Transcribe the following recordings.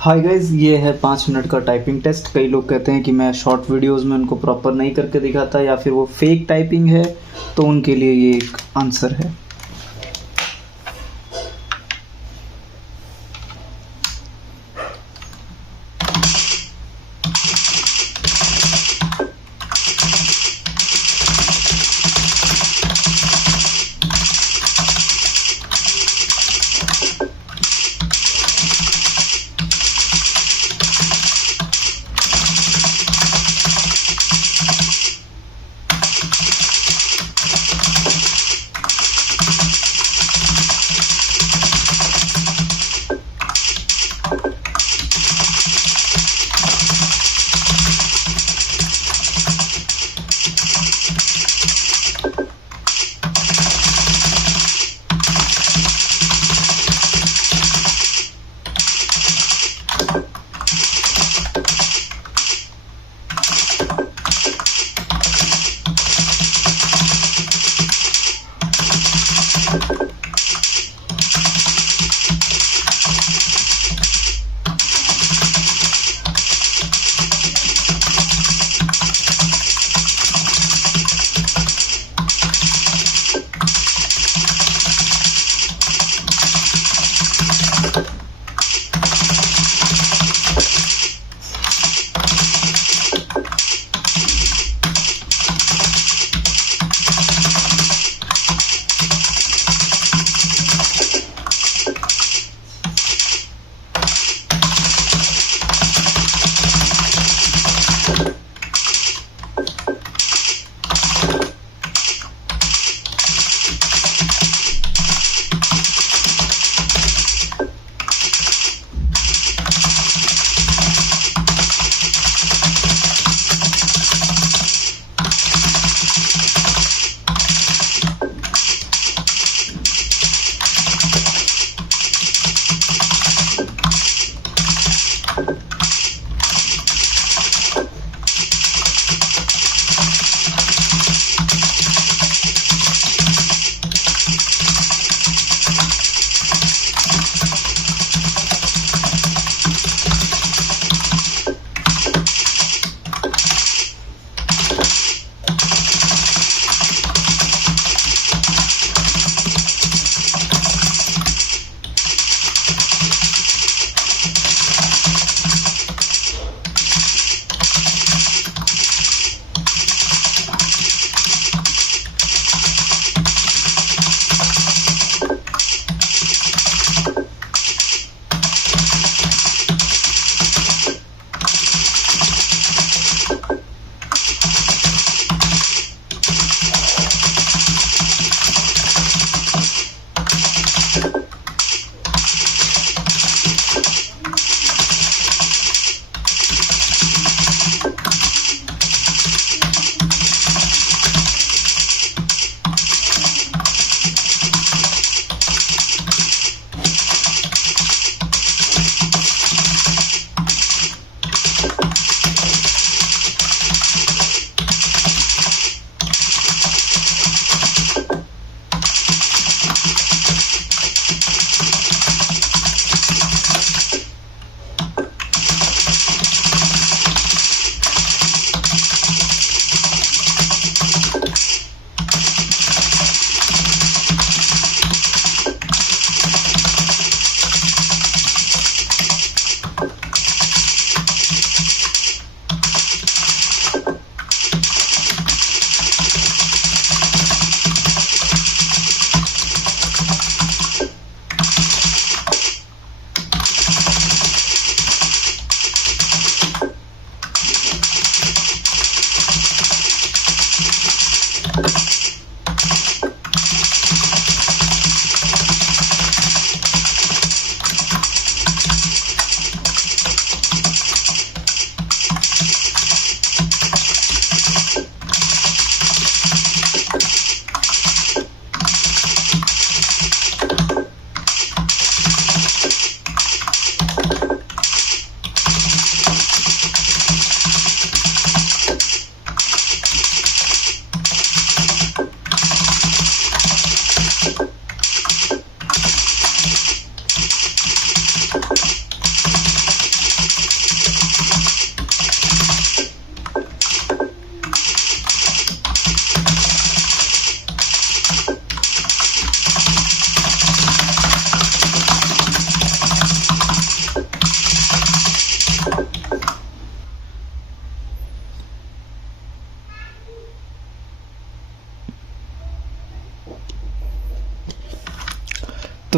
Hi guys, ये है 5 minute का टाइपिंग टेस्ट। कई लोग कहते हैं कि मैं शॉर्ट वीडियोस में उनको प्रॉपर नहीं करके दिखाता या फिर वो फेक टाइपिंग है, तो उनके लिए ये एक आंसर है।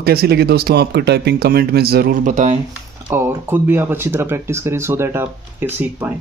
तो कैसी लगी दोस्तों आपको टाइपिंग, कमेंट में ज़रूर बताएं और ख़ुद भी आप अच्छी तरह प्रैक्टिस करें सो दैट आप ये सीख पाएँ।